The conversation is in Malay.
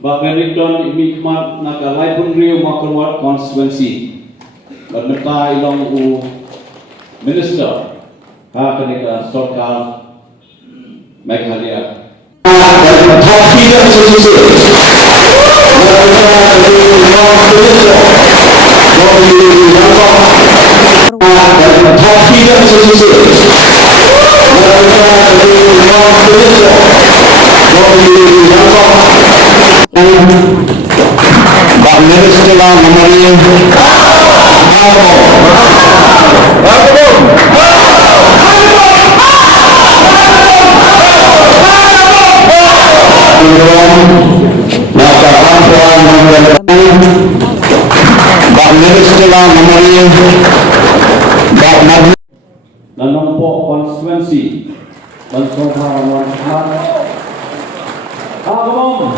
Bagariton Mikmat Nakalai Punriu Makarwat Constituency Bermetai Long U Minister Hakanika Sorkar Meghalaya Pak Minister Memori Pak Minister Memori Pak Nabi Nanompo Constituency Bansongha Agabong